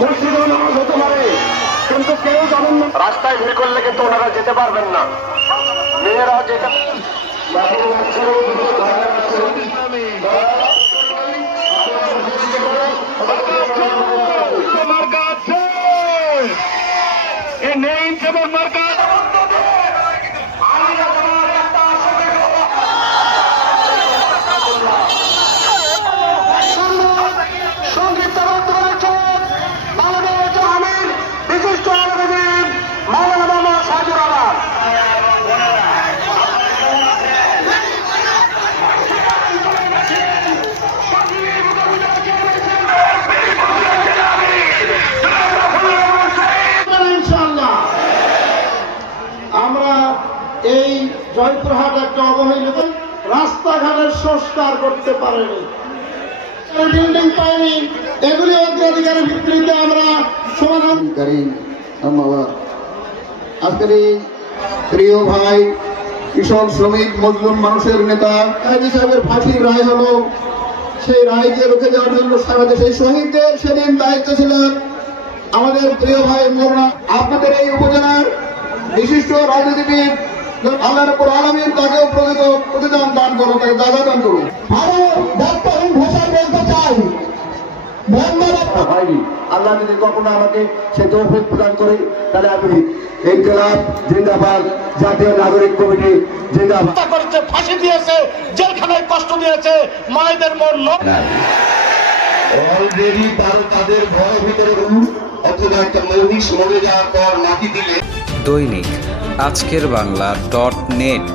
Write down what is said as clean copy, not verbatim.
মসজিদেও নামাজ হতে পারে, কিন্তু কেউ জানেন না রাস্তায় ভিড় করলে কিন্তু ওনারা যেতে পারবেন না। মেয়েরা যেতে এই জয়পুরহাট একটা অবহেলিত রাস্তাঘাটের সংস্কার করতে পারেনি, বিল্ডিং পাইনি, এগুলি অগ্রাধিকারের ভিত্তিতে আমরা সমাধান করি। ধন্যবাদ। আজকের এই প্রিয় ভাই কৃষক শ্রমিক মজলুম মানুষের নেতা কাজী সাহেবের ফাঁসির রায় হলো, সেই রায়কে রুখে দেওয়ার জন্য সারা দেশে শহীদদের সেদিন দায়িত্ব ছিলেন আমাদের প্রিয় ভাই মোরনা। আপনাদের এই উপজেলার বিশিষ্ট রাজনীতিবিদ আল্লাহ রাব্বুল আলামিন তাকেও প্রতিদান দান করুন, তাকে জাযা দান করুন। আরো ডাক্তারহীন ভাষায় বলতে চাই, হয়নি। আল্লাহ যদি কখনো আমাকে সে তৌফিক প্রদান করে, তাহলে আমি ইনকিলাব জিন্দাবাদ, জাতীয় নাগরিক কমিটি জিন্দাবাদ করেছে, ফাঁসি দিয়েছে, জেলখানায় কষ্ট দিয়েছে, মায়েদের মন অলরেডি তাদের ভয় ভিতরে অথবা একটা মৌলিক মরে যাওয়ার পর মাটি দিলে। দৈনিক আজকের বাংলা .net